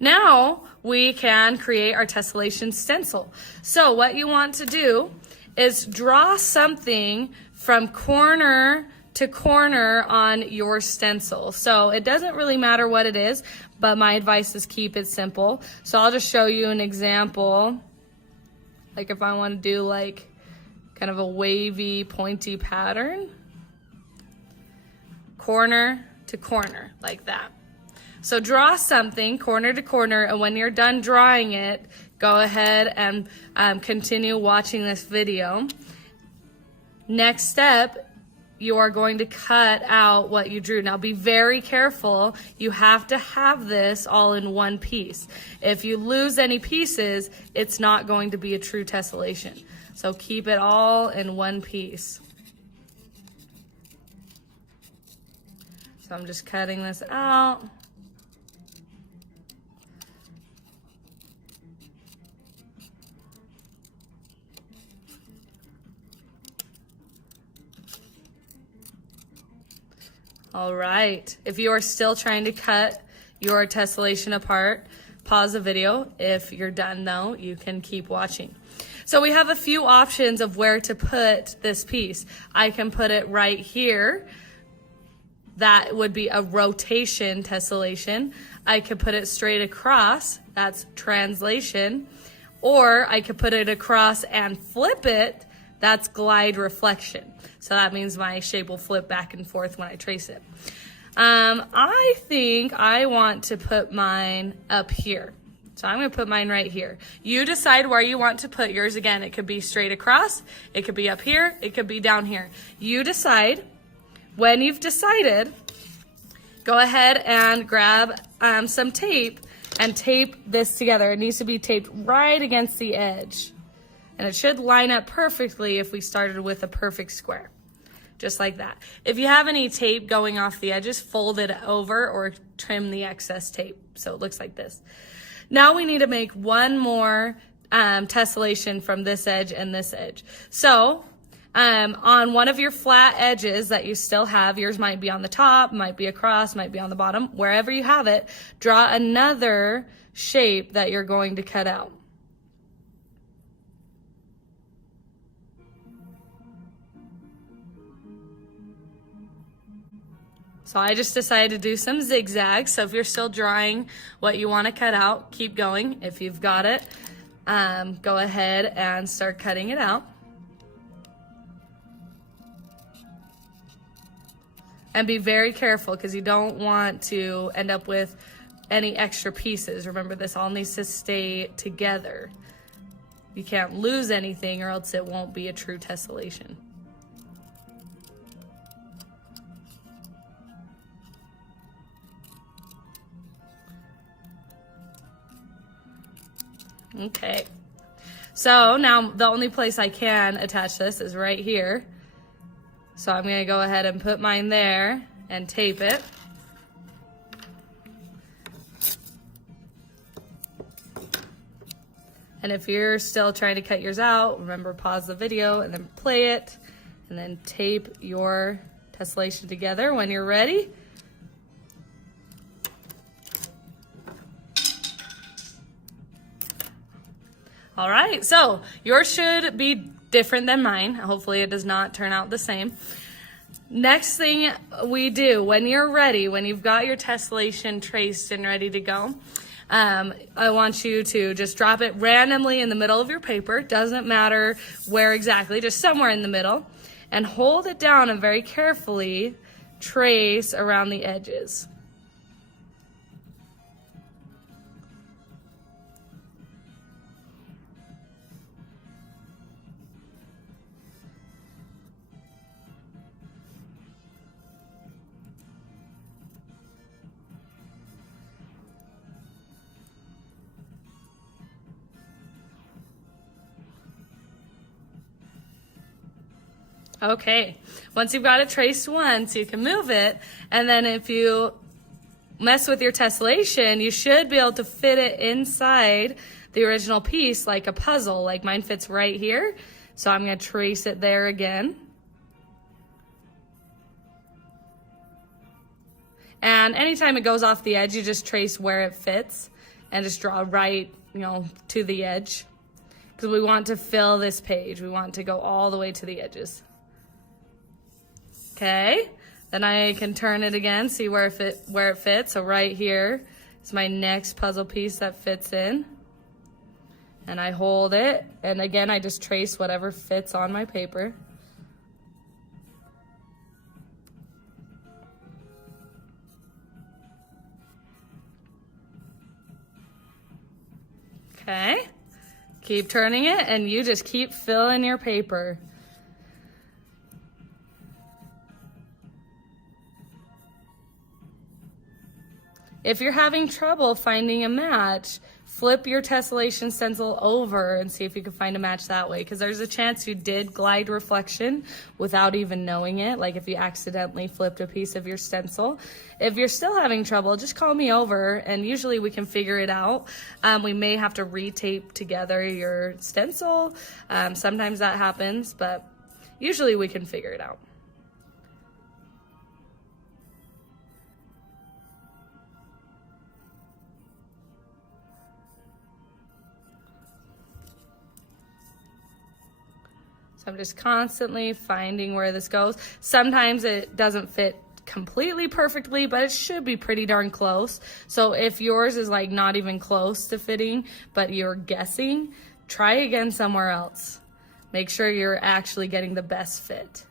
Now we can create our tessellation stencil. So what you want to do is draw something from corner to corner on your stencil. So it doesn't really matter what it is, but my advice is keep it simple. So I'll just show you an example. Like if I want to do like kind of a wavy, pointy pattern, corner to corner, like that. So draw something corner to corner, and when you're done drawing it, go ahead and continue watching this video. Next step, you are going to cut out what you drew. Now be very careful. You have to have this all in one piece. If you lose any pieces, it's not going to be a true tessellation. So keep it all in one piece. So I'm just cutting this out. All right, if you are still trying to cut your tessellation apart, pause the video. If you're done though, you can keep watching. So we have a few options of where to put this piece. I can put it right here. That would be a rotation tessellation. I could put it straight across, that's translation. Or I could put it across and flip it, that's glide reflection. So that means my shape will flip back and forth when I trace it. I think I want to put mine up here. So I'm gonna put mine right here. You decide where you want to put yours. Again, it could be straight across, it could be up here, it could be down here. You decide. When you've decided, go ahead and grab some tape and tape this together. It needs to be taped right against the edge. And it should line up perfectly if we started with a perfect square, just like that. If you have any tape going off the edges, fold it over or trim the excess tape so it looks like this. Now we need to make one more tessellation from this edge and this edge. So on one of your flat edges that you still have, yours might be on the top, might be across, might be on the bottom, wherever you have it, draw another shape that you're going to cut out. So I just decided to do some zigzags. So if you're still drawing what you want to cut out, keep going. If you've got it, go ahead and start cutting it out. And be very careful because you don't want to end up with any extra pieces. Remember, this all needs to stay together. You can't lose anything or else it won't be a true tessellation. Okay, so now the only place I can attach this is right here. So I'm gonna go ahead and put mine there and tape it. And if you're still trying to cut yours out, remember, pause the video and then play it and then tape your tessellation together when you're ready. All right, so yours should be different than mine. Hopefully it does not turn out the same. Next thing we do, when you're ready, when you've got your tessellation traced and ready to go, I want you to just drop it randomly in the middle of your paper. Doesn't matter where exactly, just somewhere in the middle. And hold it down and very carefully trace around the edges. Okay, once you've got it traced once, you can move it, and then if you mess with your tessellation, you should be able to fit it inside the original piece like a puzzle, like mine fits right here. So I'm gonna trace it there again. And anytime it goes off the edge, you just trace where it fits. and just draw right, to the edge. Because we want to fill this page. We want to go all the way to the edges. Okay, then I can turn it again, see where it fits. So right here is my next puzzle piece that fits in. And I hold it, and again, I just trace whatever fits on my paper. Okay, keep turning it, and you just keep filling your paper. If you're having trouble finding a match, flip your tessellation stencil over and see if you can find a match that way, because there's a chance you did glide reflection without even knowing it, like if you accidentally flipped a piece of your stencil. If you're still having trouble, just call me over, and usually we can figure it out. We may have to retape together your stencil. Sometimes that happens, but usually we can figure it out. So I'm just constantly finding where this goes. Sometimes it doesn't fit completely perfectly, but it should be pretty darn close. So if yours is like not even close to fitting, but you're guessing, try again somewhere else. Make sure you're actually getting the best fit.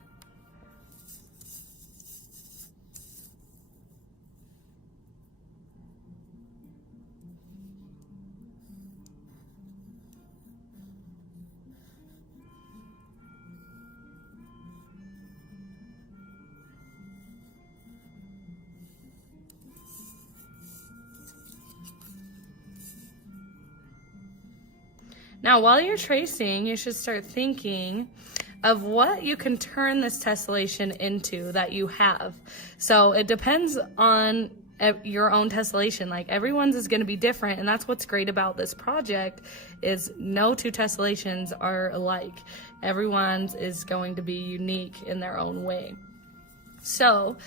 Now, while you're tracing, you should start thinking of what you can turn this tessellation into that you have. So it depends on your own tessellation. Like, everyone's is going to be different, and that's what's great about this project is no two tessellations are alike. Everyone's is going to be unique in their own way. So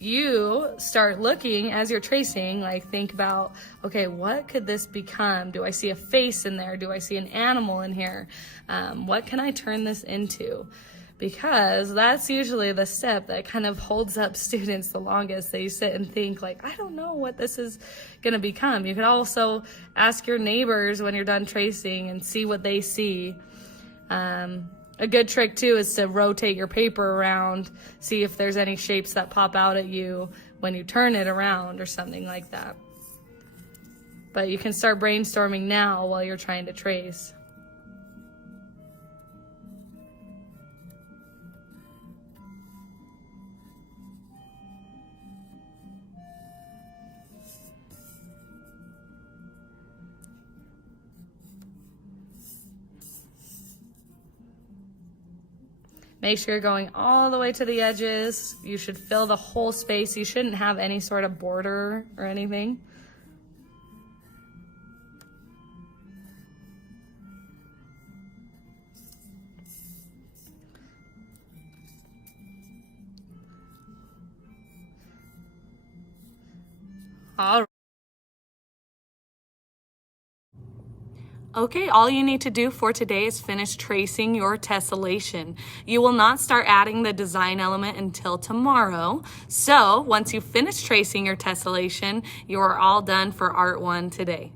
you start looking as you're tracing, like think about, okay, what could this become? Do I see a face in there? Do I see an animal in here? What can I turn this into? Because that's usually the step that kind of holds up students the longest. They sit and think like, I don't know what this is gonna become. You can also ask your neighbors when you're done tracing and see what they see. A good trick too is to rotate your paper around, see if there's any shapes that pop out at you when you turn it around or something like that. But you can start brainstorming now while you're trying to trace. Make sure you're going all the way to the edges. You should fill the whole space. You shouldn't have any sort of border or anything. All right. Okay, all you need to do for today is finish tracing your tessellation. You will not start adding the design element until tomorrow. So once you finish tracing your tessellation, you are all done for Art 1 today.